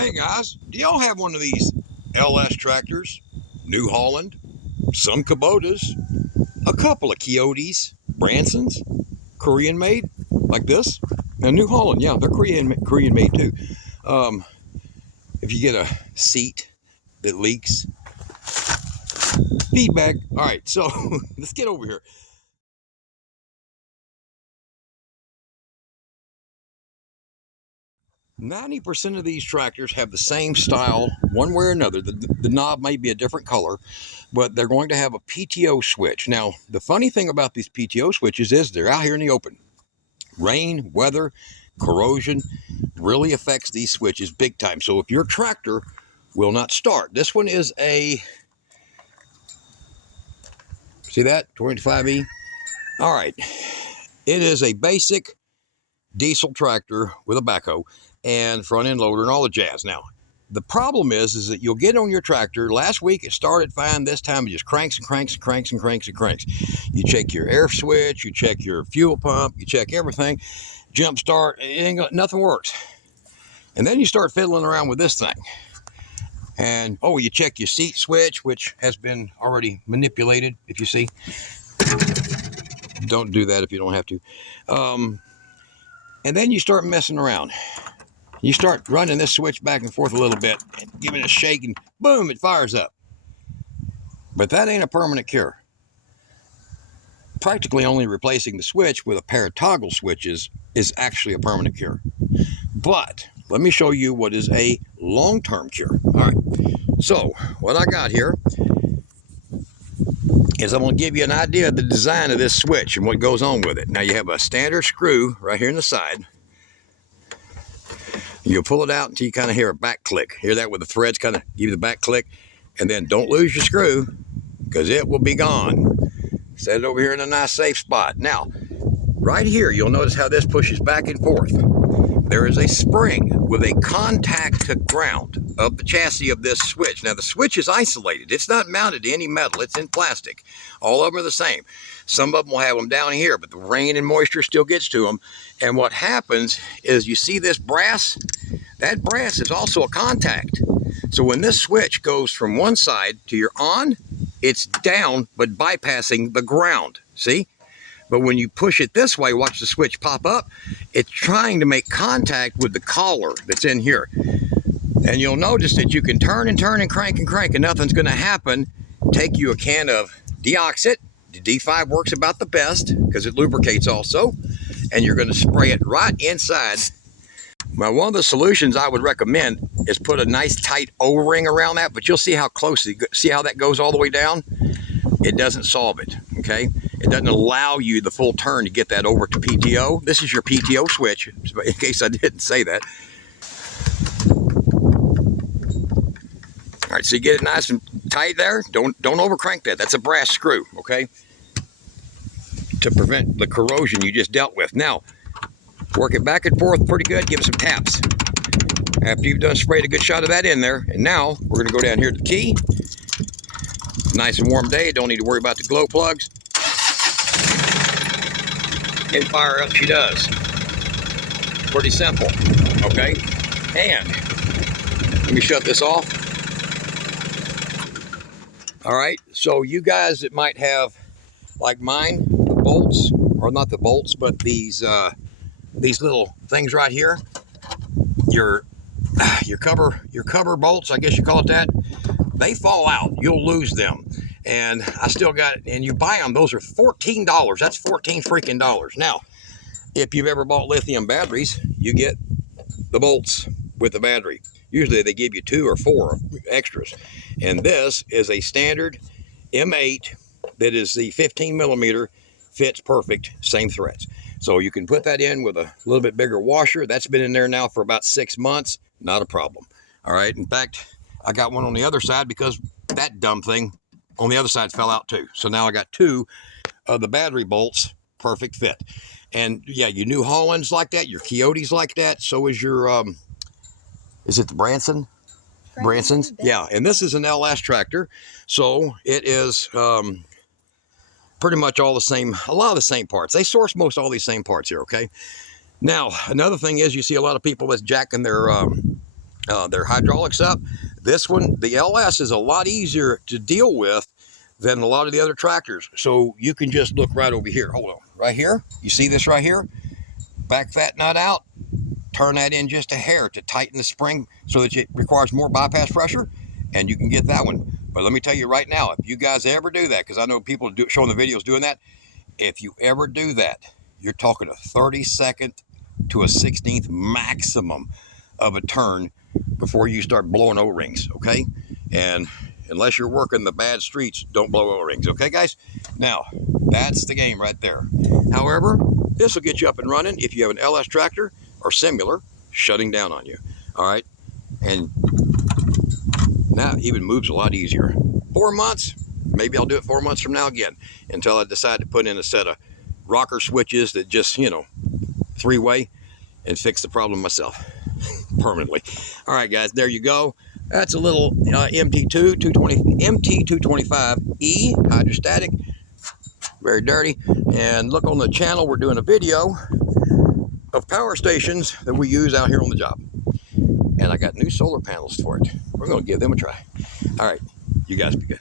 Hey guys, do y'all have one of these LS tractors? New Holland, some Kubotas, a couple of Coyotes, Bransons, Korean made, like this. Now New Holland, yeah, they're Korean made too. If you get a seat that leaks, feedback. All right, so let's get over here. 90% of these tractors have the same style, one way or another. The knob may be a different color, but they're going to have a PTO switch. Now, the funny thing about these PTO switches is they're out here in the open. Rain, weather, corrosion really affects these switches big time. So if your tractor will not start, this one is a, see that, 25E? All right, it is a basic diesel tractor with a backhoe and front end loader and all the jazz. Now, the problem is that you'll get on your tractor. Last week it started fine. This time it just cranks and cranks and cranks and cranks and cranks. You check your air switch, you check your fuel pump, you check everything. Jump start, nothing works. And then you start fiddling around with this thing. And oh, you check your seat switch, which has been already manipulated, if you see. Don't do that if you don't have to. And then you start messing around. You start running this switch back and forth a little bit, and giving it a shake, and boom, it fires up. But that ain't a permanent cure. Practically only replacing the switch with a pair of toggle switches is actually a permanent cure. But let me show you what is a long-term cure. All right, so what I got here is I'm going to give you an idea of the design of this switch and what goes on with it. Now you have a standard screw right here in the side. You'll pull it out until you kind of hear a back click. Hear that with the threads kind of give you the back click. And then don't lose your screw because it will be gone. Set it over here in a nice safe spot. Now, right here, you'll notice how this pushes back and forth. There is a spring with a contact to ground of the chassis of this switch. Now the switch is isolated. It's not mounted to any metal. It's in plastic. All of them are the same. Some of them will have them down here, but the rain and moisture still gets to them. And what happens is you see this brass? That brass is also a contact. So when this switch goes from one side to your on, it's down, but bypassing the ground. See? But when you push it this way, watch the switch pop up, it's trying to make contact with the collar that's in here. And you'll notice that you can turn and turn and crank and nothing's gonna happen. Take you a can of Joxn. The D5 works about the best because it lubricates also. And you're gonna spray it right inside. Now, one of the solutions I would recommend is put a nice tight O-ring around that, but you'll see how close, see how that goes all the way down? It doesn't solve it, okay? It doesn't allow you the full turn to get that over to PTO. This is your PTO switch, in case I didn't say that. All right, so you get it nice and tight there. Don't overcrank that. That's a brass screw, okay? To prevent the corrosion you just dealt with. Now, work it back and forth pretty good. Give it some taps. After you've done sprayed a good shot of that in there, and now we're gonna go down here to the key. Nice and warm day, don't need to worry about the glow plugs. And fire up she does. Pretty simple, okay? And let me shut this off. All right, so you guys that might have, like mine, the bolts, or not the bolts, but these little things right here, your cover bolts, I guess you call it that. They fall out, you'll lose them. And I still got it, and you buy them, those are $14. That's 14 freaking dollars. Now, if you've ever bought lithium batteries, you get the bolts with the battery. Usually they give you 2 or 4 extras. And this is a standard M8 that is the 15 millimeter, fits perfect, same threads. So you can put that in with a little bit bigger washer. That's been in there now for about 6 months, not a problem. All right, in fact, I got one on the other side because that dumb thing on the other side fell out too. So now I got 2 of the battery bolts, perfect fit. And yeah, your New Hollands like that, your Coyotes like that. So is your, is it the Bransons? Yeah, and this is an LS tractor. So it is pretty much all the same, a lot of the same parts. They source most all these same parts here, okay? Now, another thing is you see a lot of people that's jacking their their hydraulics up. This one, the LS, is a lot easier to deal with than a lot of the other tractors. So you can just look right over here. Hold on, right here. You see this right here? Back that nut out, turn that in just a hair to tighten the spring so that it requires more bypass pressure, and you can get that one. But let me tell you right now, if you guys ever do that, because I know people showing the videos doing that, if you ever do that, you're talking a 32nd to a 16th maximum of a turn before you start blowing O-rings, okay? And unless you're working the bad streets, don't blow O-rings, okay, guys? Now, that's the game right there. However, this will get you up and running if you have an LS tractor or similar shutting down on you, all right? And now it even moves a lot easier. 4 months, maybe I'll do it 4 months from now again until I decide to put in a set of rocker switches that just, you know, 3-way and fix the problem myself permanently. All right, guys, there you go. That's a little MT225E hydrostatic, very dirty. And look on the channel, we're doing a video of power stations that we use out here on the job. And I got new solar panels for it. We're going to give them a try. All right, you guys be good.